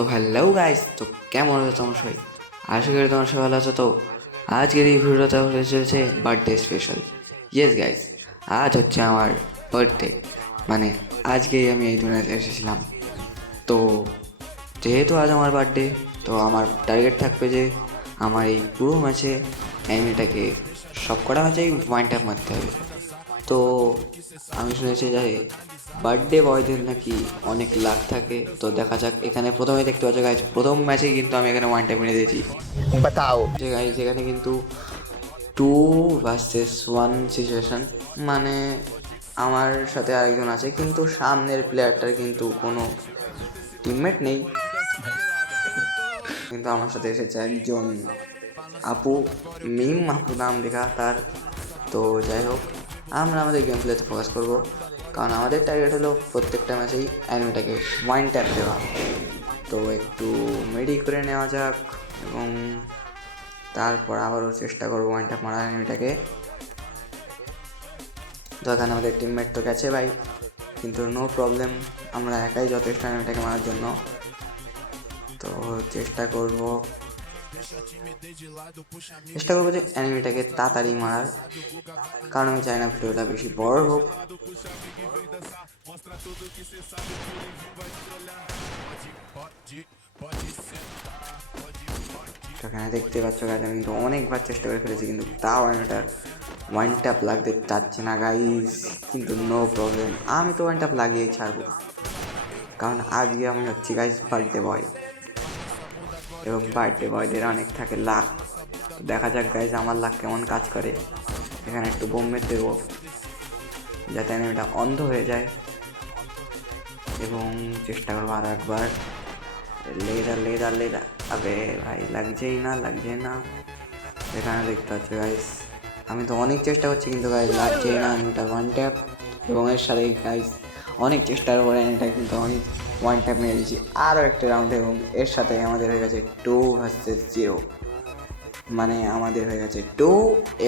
তো hello guys, তো কেমন আছো তোমার সবাই? আশা করি তোমার সবাই ভালো আছো। তো আজকের এই ভিডিওটা হতে চলেছে বার্থডে স্পেশাল। ইয়েস গাইস, আজ হচ্ছে আমার বার্থডে, মানে আজকেই আমি এই দুনিয়াতে এসেছিলাম। তো যেহেতু আজ আমার বার্থডে, তো আমার টার্গেট থাকবে যে আমার এই পুরো ম্যাচে অ্যানিমেটাকে সব কটা ম্যাচেই ওয়ান ট্যাপ মারতে হবে। তো আমি শুনেছি যে বার্থডে বয়দের নাকি অনেক লাক থাকে। তো দেখা যাক, এখানে প্রথমেই দেখতে পাচ্ছ গাইজ, প্রথম ম্যাচেই কিন্তু আমি এখানে ওয়ান টাইম মেরে দিয়েছি। बताओ। যে গাইজ এখানে কিন্তু 2 vs 1 সিচুয়েশন, মানে আমার সাথে আরেকজন আছে, কিন্তু সামনের প্লেয়ারটার কিন্তু কোনো টিমমেট নেই। কিন্তু আমার সাথে এসেছে একজন আপু, আপু নাম লেখা তার। তো যাই হোক, আমরা আমাদের গেম প্লেতে ফোকাস করবো, কারণ আমাদের টার্গেট হলো প্রত্যেকটা ম্যাচেই অ্যানিমেটাকে ওয়ান ট্যাপ দেওয়া। তো একটু মেডি করে নেওয়া যাক এবং তারপর আবারও চেষ্টা করবো ওয়ান ট্যাপ মারার অ্যানিমেটাকে। তো এখানে আমাদের টিমমেট তো গেছে ভাই, কিন্তু নো প্রবলেম, আমরা একাই যথেষ্ট অ্যানিমেটাকে মারার জন্য। তো চেষ্টা করবো যে অ্যানিমেটাকে তাড়াতাড়ি মারার, কারণ আমি চাই না ভিডিওটা বেশি বড় হোক। সেখানে দেখতে পাচ্ছ গাইজ, আমি কিন্তু অনেকবার চেষ্টা করে ফেলেছি, কিন্তু তাও অ্যানিমেটার ওয়ান ট্যাপ লাগতে চাচ্ছে না গাইজ। কিন্তু নো প্রবলেম, আমি তো ওয়ান ট্যাপ লাগিয়েই ছাড়বো, কারণ আজকে আমি হচ্ছি গাইজ বার্থডে বয়, এবং বার্থডে বয়দের অনেক থাকে লাক। দেখা যাক গাইজ আমার লাক কেমন কাজ করে। এখানে একটু বোম মেরে দেবো যাতে অ্যানিমেটা অন্ধ হয়ে যায়, এবং চেষ্টা করবো আরো একবার। লেদা আবে ভাই, লাগছেই না। এখানে দেখতে পাচ্ছ গাইজ, আমি তো অনেক চেষ্টা করছি, কিন্তু গাইজ লাগছেই না অ্যানিমেটা ওয়ান ট্যাপ। এবং এর সাথে গাইজ অনেক চেষ্টার পরে অ্যানিমেটা কিন্তু আমি ওয়ান ট্যাপ মেরে দিয়েছি আরও একটা রাউন্ড, এবং এর সাথে আমাদের হয়ে গেছে 2 vs 0, মানে আমাদের হয়ে গেছে 2।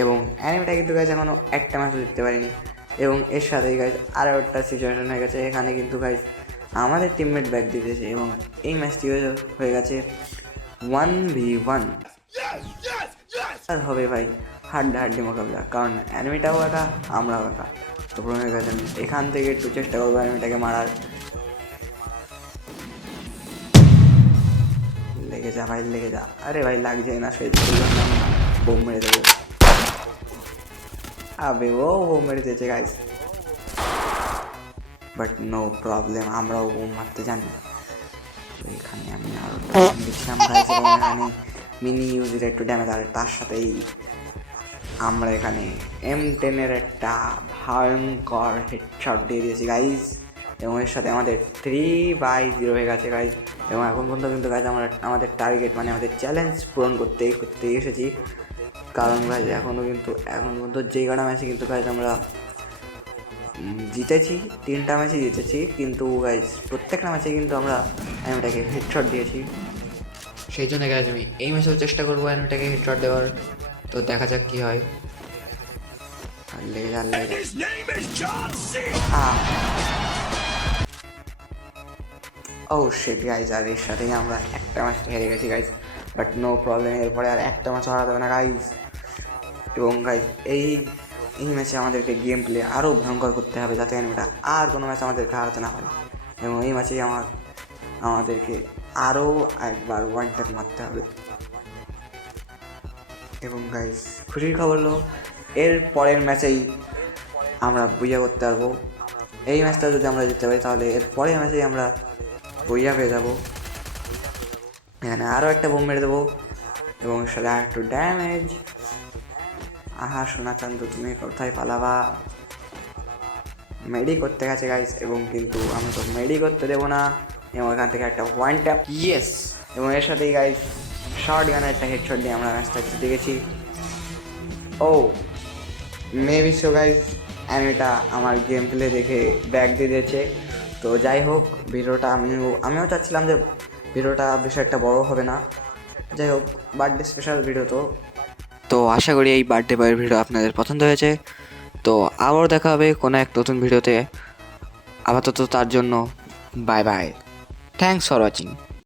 এবং অ্যানিমেটা কিন্তু গাইজ এখনও একটা ম্যাচও জিততে পারিনি, এবং এর সাথেই গাইজ আরও একটা সিচুয়েশন হয়ে গেছে। এখানে কিন্তু গাইজ আমাদের টিমমেট ব্যাক দিতেছে, এবং এই ম্যাচটি হয়ে গেছে 1v1। আর হবে ভাই হাড্ডাহাড্ডি মোকাবিলা, কারণ অ্যানিমেটাও একা, আমরাও একা। তো প্রথমে গেছে এখান থেকে একটু চেষ্টা করবো অ্যানিমেটাকে মারার। লেগে যা, আরে ভাই লাগছে না, সেই জন্য আমি বোম মেরে দেবো। আবে ও বোম মেরে দিয়েছে গাইস, বাট নো প্রবলেম, আমরাও বোম মারতে জানি। তো এখানে আমি আরও দেখছিলাম গাইস, এবং এখানে মিনি ইউজির একটু ড্যামেজ, আর তার সাথেই আমরা এখানে M10-এর একটা ভয়ঙ্কর হেডশট দিয়ে দিয়েছি গাইজ, এবং এর সাথে আমাদের 3/0 হয়ে গেছে গাইজ। এবং এখন পর্যন্ত কিন্তু গাইজ আমরা আমাদের টার্গেট, মানে আমাদের চ্যালেঞ্জ পূরণ করতে এসেছি, কারণ গাইজ এখন পর্যন্ত যেই কটা ম্যাচে কিন্তু গাইজ আমরা জিতেছি, 3টা ম্যাচে জিতেছি, কিন্তু গাইজ প্রত্যেকটা ম্যাচে কিন্তু আমরা অ্যানিমেটাকে হেডশট দিয়েছি। সেই জন্য গাইজ আমি এই ম্যাচেও চেষ্টা করবো অ্যানিমেটাকে হেডশট দেওয়ার। তো দেখা যাক কী হয়। ও শিট গাইজ, আর এর সাথেই আমরা একটা ম্যাচ হেরে গেছি গাইজ, বাট নো প্রবলেম, এরপরে আর একটা ম্যাচ হারাতে হবে না গাইজ। এবং গাইজ এই ম্যাচে আমাদেরকে গেম প্লে আরও ভয়ঙ্কর করতে হবে, যাতে অ্যানিমেটা আর কোনো ম্যাচ আমাদেরকে হারাতে না পারে। এবং এই ম্যাচেই আমাদেরকে আরও একবার ওয়ান ট্যাপ মারতে হবে। এবং গাইজ খুশির খবর হলো, এর পরের ম্যাচেই আমরা বুঝা করতে পারবো। এই ম্যাচটা যদি আমরা জিততে পারি, তাহলে এর পরের ম্যাচেই আমরা বইয়া পেয়ে যাবো। এখানে আরও একটা বোম মেরে দেবো, এবং সাথে আর একটু ড্যামেজ। আহা সোনা চান্দু, তুমি কোথায় পালাবা? মেডি করতে গেছে গাইস, এবং কিন্তু আমি তো মেডি করতে দেবো না, এবং এখান থেকে একটা ওয়ান ট্যাপ, ইয়েস। এবং এর সাথেই গাইস শর্ট গানের একটা হেডশট দিয়ে আমরা ম্যাচটা জিতে গেছি। ও মেবি সো গাইস, অ্যানিমেটা আমার গেম প্লে দেখে ব্যাক দিয়ে দিয়েছে। তো যাই হোক, ভিডিওটা আমিও চাচ্ছিলাম যে ভিডিওটা বেশি একটা বড় হবে না। যাই হোক, বার্থডে স্পেশাল ভিডিও, তো আশা করি এই বার্থডে বয়ের ভিডিও আপনাদের পছন্দ হয়েছে। তো আবারও দেখা হবে কোনো এক নতুন ভিডিওতে। আপাতত তার জন্য bye bye, thanks for watching.